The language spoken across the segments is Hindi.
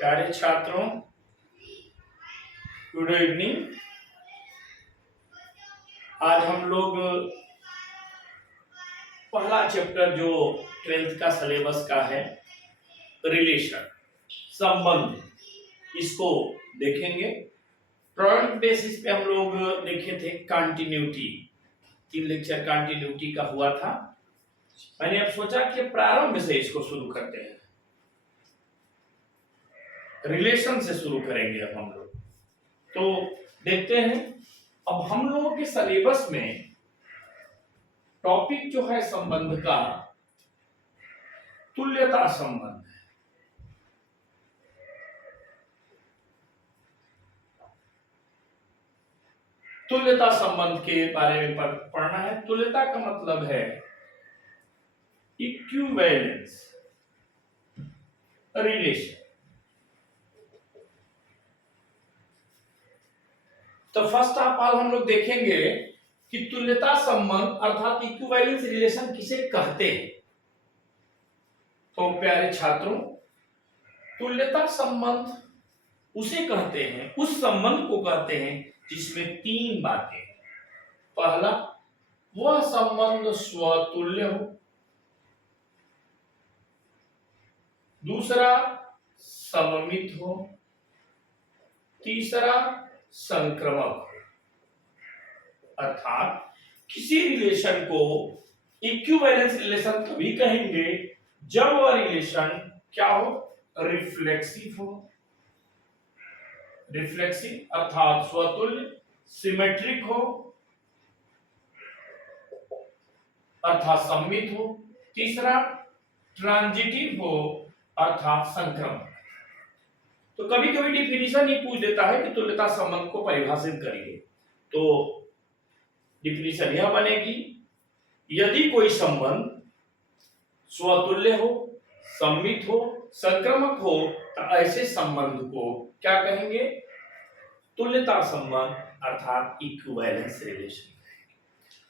प्यारे छात्रों, गुड इवनिंग। आज हम लोग पहला चैप्टर जो 12th का सिलेबस का है, रिलेशन, संबंध, इसको देखेंगे। प्रोडक्ट बेसिस पे हम लोग देखे थे कंटिन्यूटी, 3 लेक्चर कंटिन्यूटी का हुआ था। मैंने अब सोचा कि प्रारंभ से इसको शुरू करते हैं, रिलेशन से शुरू करेंगे अब हम लोग। तो देखते हैं, अब हम लोगों के सिलेबस में टॉपिक जो है संबंध का तुल्यता संबंध है। तुल्यता संबंध के बारे में पढ़ना है। तुल्यता का मतलब है इक्विवेलेंस रिलेशन। तो फर्स्ट ऑफ ऑल हम लोग देखेंगे कि तुल्यता संबंध अर्थात इक्विवेलेंस रिलेशन किसे कहते हैं। तो प्यारे छात्रों, तुल्यता संबंध उसे कहते हैं, उस संबंध को कहते हैं जिसमें 3 बातें हैं। पहला, वह संबंध स्वतुल्य हो। दूसरा, सममित हो। तीसरा, संक्रमक हो। अर्थात किसी रिलेशन को इक्विवेलेंस रिलेशन तभी कहेंगे जब वह रिलेशन क्या हो, रिफ्लेक्सिव हो। रिफ्लेक्सिव अर्थात स्वतुल्य, सिमेट्रिक हो अर्थात सममित हो। तीसरा, ट्रांजिटिव हो अर्थात संक्रमक। तो कभी कभी डिफिनीशन ही पूछ देता है कि तुल्यता संबंध को परिभाषित करिए। तो डिफिनीशन यह बनेगी, यदि कोई संबंध स्वतुल्य हो, सममित हो, संक्रमक हो तो ऐसे संबंध को क्या कहेंगे, तुल्यता संबंध अर्थात इक्विवेलेंस रिलेशन।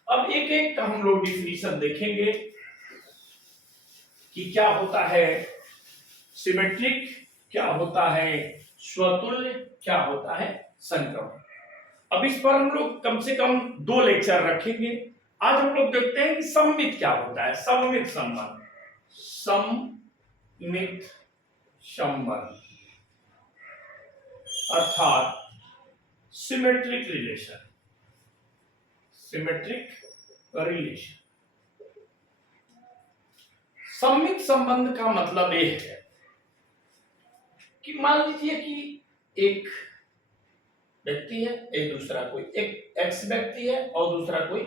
अब एक एक का हम लोग डिफिनीशन देखेंगे कि क्या होता है सिमेट्रिक, क्या होता है स्वतुल्य, क्या होता है संक्रमक। अब इस पर हम लोग कम से कम 2 लेक्चर रखेंगे। आज हम लोग देखते हैं कि सममित क्या होता है। सममित संबंध, सममित संबंध अर्थात सिमेट्रिक रिलेशन। सिमेट्रिक रिलेशन, सममित संबंध का मतलब यह है कि मान लीजिए कि एक व्यक्ति है, एक दूसरा कोई, एक एक्स व्यक्ति है और दूसरा कोई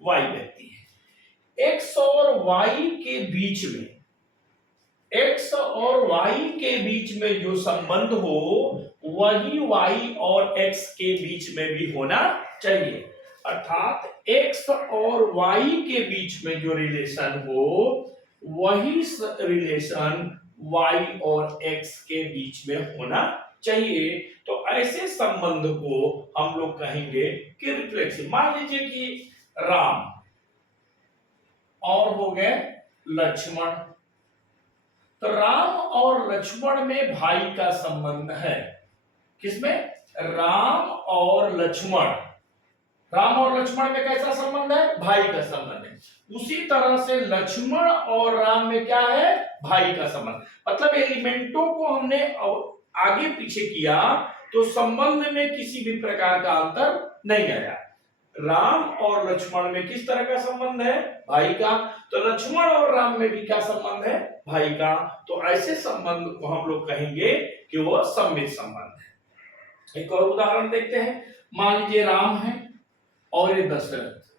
वाई व्यक्ति है। एक्स और वाई के बीच में, एक्स और वाई के बीच में जो संबंध हो वही वाई और एक्स के बीच में भी होना चाहिए। अर्थात एक्स और वाई के बीच में जो रिलेशन हो वही रिलेशन वाई और एक्स के बीच में होना चाहिए। तो ऐसे संबंध को हम लोग कहेंगे कि रिफ्लेक्सिव। मान लीजिए कि राम और हो गए लक्ष्मण, तो राम और लक्ष्मण में भाई का संबंध है। किसमें, राम और लक्ष्मण। राम और लक्ष्मण में कैसा संबंध है, भाई का संबंध है। उसी तरह से लक्ष्मण और राम में क्या है, भाई का संबंध। मतलब एलिमेंटों को हमने आगे पीछे किया तो संबंध में किसी भी प्रकार का अंतर नहीं आया। राम और लक्ष्मण में किस तरह का संबंध है, भाई का। तो लक्ष्मण और राम में भी क्या संबंध है, भाई का। तो ऐसे संबंध को हम लोग कहेंगे कि वह सममित संबंध है। एक और उदाहरण देखते हैं। मान लीजिए राम है और ये दशरथ।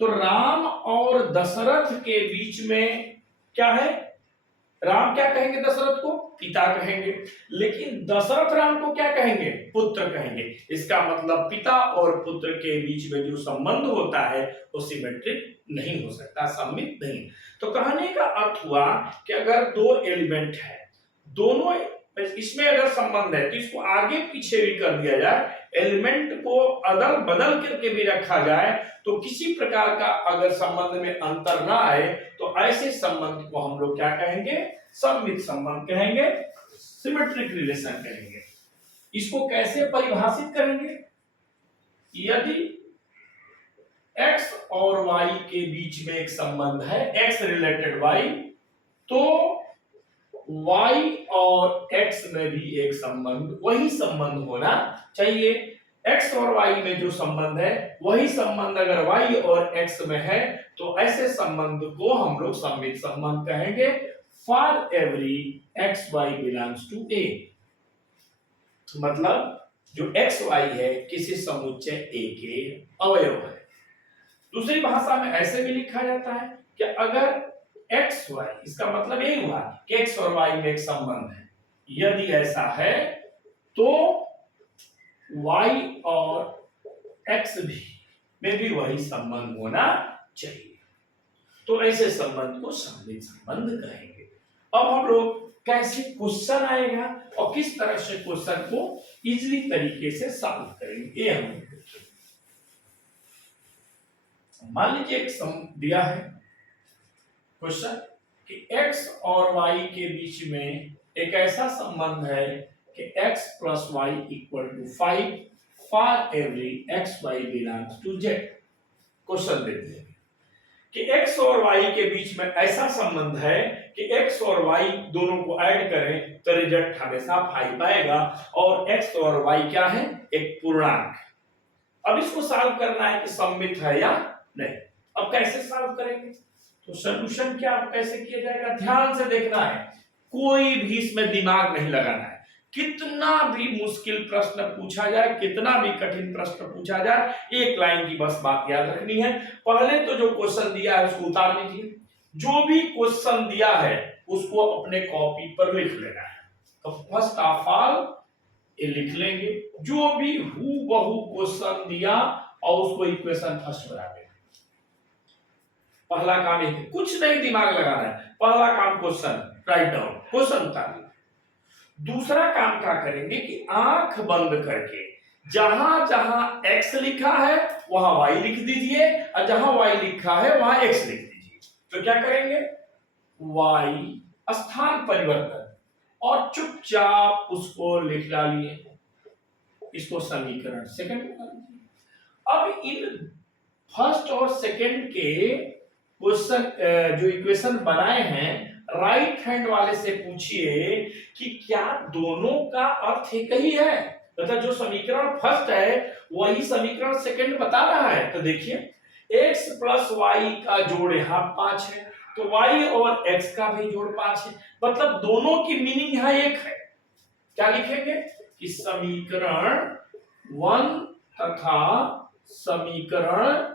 तो राम और दशरथ के बीच में क्या है, राम क्या कहेंगे दशरथ को, पिता कहेंगे। लेकिन दशरथ राम को क्या कहेंगे, पुत्र कहेंगे। इसका मतलब पिता और पुत्र के बीच में जो संबंध होता है वो सिमेट्रिक नहीं हो सकता, सममित नहीं। तो कहने का अर्थ हुआ कि अगर 2 एलिमेंट है, दोनों इसमें अगर संबंध है तो इसको आगे पीछे भी कर दिया जाए, एलिमेंट को अदल बदल करके भी रखा जाए तो किसी प्रकार का अगर संबंध में अंतर ना आए तो ऐसे संबंध को हम लोग क्या कहेंगे, सममित संबंध कहेंगे। सिमेट्रिक रिलेशन कहेंगे। इसको कैसे परिभाषित करेंगे? यदि x और y के बीच में एक संबंध है, x रिलेटेड y, तो y और x में भी एक संबंध, वही संबंध होना चाहिए। x और y में जो संबंध है वही संबंध अगर y और x में है तो ऐसे संबंध को हम लोग सममित संबंध कहेंगे। For every x y belongs to a, मतलब जो x y है किसी समुच्चय a के अवयव है। दूसरी भाषा में ऐसे भी लिखा जाता है कि अगर x y, इसका मतलब यही हुआ कि x और y में एक संबंध है, यदि ऐसा है तो y और x भी में भी वही संबंध होना चाहिए। तो ऐसे संबंध को सममित संबंध कहेंगे। अब हम लोग कैसे क्वेश्चन आएगा और किस तरह से क्वेश्चन को इजीली तरीके से सॉल्व करेंगे, ये हम देखेंगे। मान लीजिए एक सम दिया है क्वेश्चन कि x और y के बीच में एक ऐसा संबंध है कि x plus y equal to 5 for every x y belongs to z। Question देखते हैं कि x और y के बीच में ऐसा संबंध है कि x और y दोनों को ऐड करें तो रिजल्ट हमेशा 5 आएगा और x और y क्या है? एक पूर्णांक। अब इसको सॉल्व करना है कि सममित है या नहीं। अब कैसे सॉल्व करेंगे? तो सॉल्यूशन क्या कैसे किया जाएगा, ध्यान से देखना है, कोई भी इसमें दिमाग नहीं लगाना है। कितना भी मुश्किल प्रश्न पूछा जाए, कितना भी कठिन प्रश्न पूछा जाए, एक लाइन की बस बात याद रखनी है। पहले तो जो क्वेश्चन दिया है उसको उतार लीजिए, जो भी क्वेश्चन दिया है उसको अपने कॉपी पर लिख लेना है। तो फर्स्ट ऑफ ऑल ये लिख लेंगे जो भी हूबहू क्वेश्चन दिया और उसको इक्वेशन फर्स्ट बना देना। पहला काम है, कुछ नहीं दिमाग लगाना है, पहला काम क्वेश्चन राइट डाउन, क्वेश्चन उतार। दूसरा काम क्या करेंगे कि आंख बंद करके जहां जहां x लिखा है वहां y लिख दीजिए और जहां y लिखा है वहां x लिख दीजिए। तो क्या करेंगे, y स्थान परिवर्तन और चुपचाप उसको लिख डालिए, इसको समीकरण सेकंड बना लीजिए। अब इन फर्स्ट और सेकंड के क्वेश्चन जो इक्वेशन बनाए हैं, राइट हैंड वाले से पूछिए कि क्या दोनों का अर्थ एक ही है, मतलब जो समीकरण फर्स्ट है वही समीकरण सेकंड बता रहा है। तो देखिए x प्लस वाई का जोड़ यहाँ 5 है, तो y और x का भी जोड़ 5 है, मतलब दोनों की मीनिंग यहाँ एक है। क्या लिखेंगे कि समीकरण 1 तथा समीकरण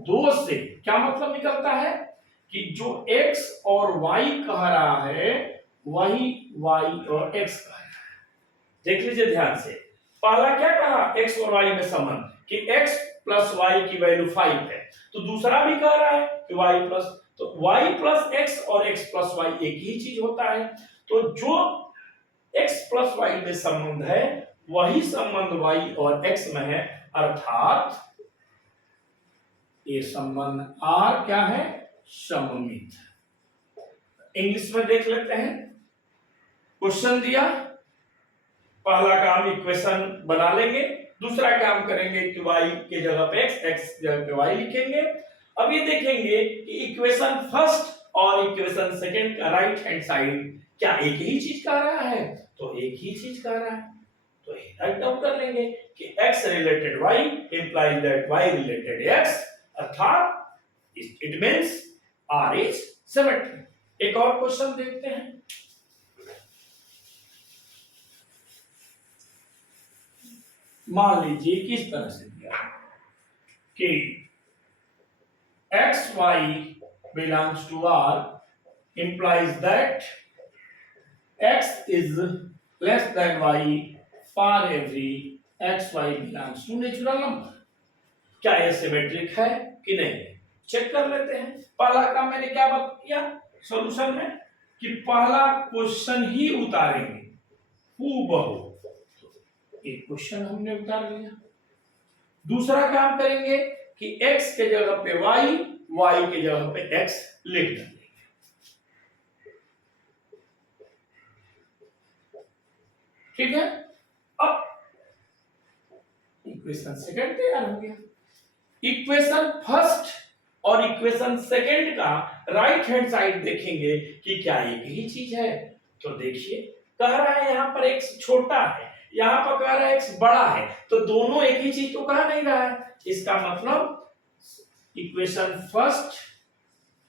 2 से क्या मतलब निकलता है कि जो x और y कह रहा है वही y और x कह रहा है। देख लीजिए ध्यान से, पहला क्या कहा, x और y में संबंध कि x प्लस y की वैल्यू 5 है, तो दूसरा भी कह रहा है कि y प्लस, तो y प्लस x और x प्लस y एक ही चीज होता है। तो जो x प्लस y में संबंध है वही संबंध y और x में है, अर्थात ये संबंध R क्या है, सममित। इंग्लिश में देख लेते हैं, क्वेश्चन दिया, पहला काम इक्वेशन बना लेंगे, दूसरा काम करेंगे कि y के जगह पे x, x जगह पे y लिखेंगे। अब ये देखेंगे कि इक्वेशन फर्स्ट और इक्वेशन सेकंड का राइट हैंड साइड क्या एक ही चीज कह रहा है, तो एक ही चीज कह रहा है, तो राइट डाउन कर लेंगे कि x related y implies that y related x, अर्थात it means R is symmetric. एक और क्वेश्चन देखते हैं, मान लीजिए किस तरह से दिया कि x y belongs to R implies that x is less than y for every x y belongs to natural number। क्या यह सिमेट्रिक है कि नहीं, चेक कर लेते हैं। पहला काम मैंने क्या बात किया सॉल्यूशन में कि पहला क्वेश्चन ही उतारेंगे हूबहू, एक क्वेश्चन हमने उतार लिया। दूसरा काम करेंगे कि x के जगह पे y, y के जगह पे x लिख देंगे। ठीक है, अब इक्वेशन सेकंड तैयार हो गया। इक्वेशन फर्स्ट और इक्वेशन सेकंड का राइट हैंड साइड देखेंगे कि क्या एक ही चीज है। तो देखिए, कह रहा है यहां पर x छोटा है, यहां पर कह रहा है x बड़ा है, तो दोनों एक ही चीज तो कह नहीं रहा है। इसका मतलब इक्वेशन फर्स्ट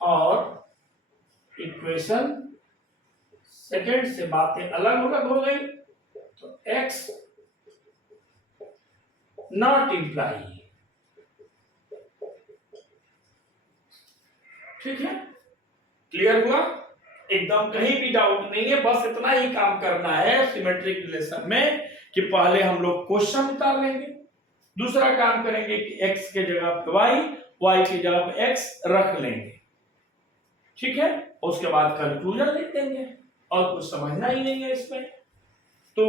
और इक्वेशन सेकंड से बातें अलग अलग हो गई। तो x नॉट इंप्लाई, ठीक है, क्लियर हुआ, एकदम कहीं भी डाउट नहीं है। बस इतना ही काम करना है सिमेट्रिक रिलेशन में कि पहले हम लोग क्वेश्चन उतार लेंगे, दूसरा काम करेंगे कि x के जगह पे y की जगह पे x रख लेंगे, ठीक है, उसके बाद कंक्लूजन लिख देंगे और कुछ समझना ही नहीं है इसमें। तो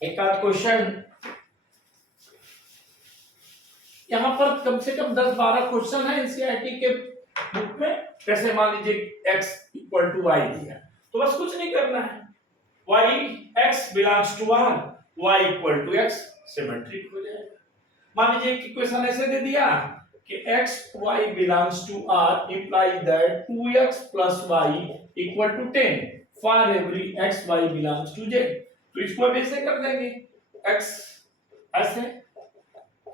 एक आध क्वेश्चन यहां पर कम से कम 10-12 क्वेश्चन है एनसीईआरटी के बुक में। जैसे मान लीजिए x इक्वल टू y दिया, तो बस कुछ नहीं करना है, x belongs to r, y equal to x, symmetric हो जाएगा। मान लीजिए एक इक्वेशन ऐसे दे दिया कि x y belongs to r implies that 2x plus y equal to 10 for every x y belongs to z। तो इसको अब ऐसे कर देंगे, x ऐसे,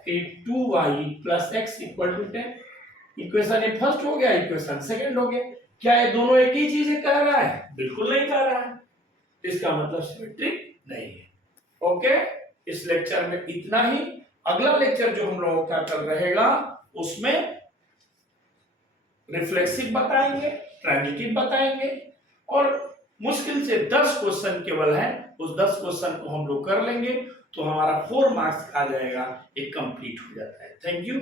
फिर 2y plus x equal to 10। Equation ये फर्स्ट हो गया, इक्वेशन सेकंड हो गया। क्या ये दोनों एक ही चीज कह रहा है? बिल्कुल नहीं कह रहा है, इसका मतलब सिमेट्रिक नहीं है। ओके, इस लेक्चर में इतना ही। अगला लेक्चर जो हम लोगों का कल रहेगा उसमें रिफ्लेक्सिव बताएंगे, ट्रांजिटिव बताएंगे और मुश्किल से 10 क्वेश्चन केवल है, उस 10 क्वेश्चन को हम लोग कर लेंगे तो हमारा 4 मार्क्स आ जाएगा, एक कंप्लीट हो जाता है। Thank you.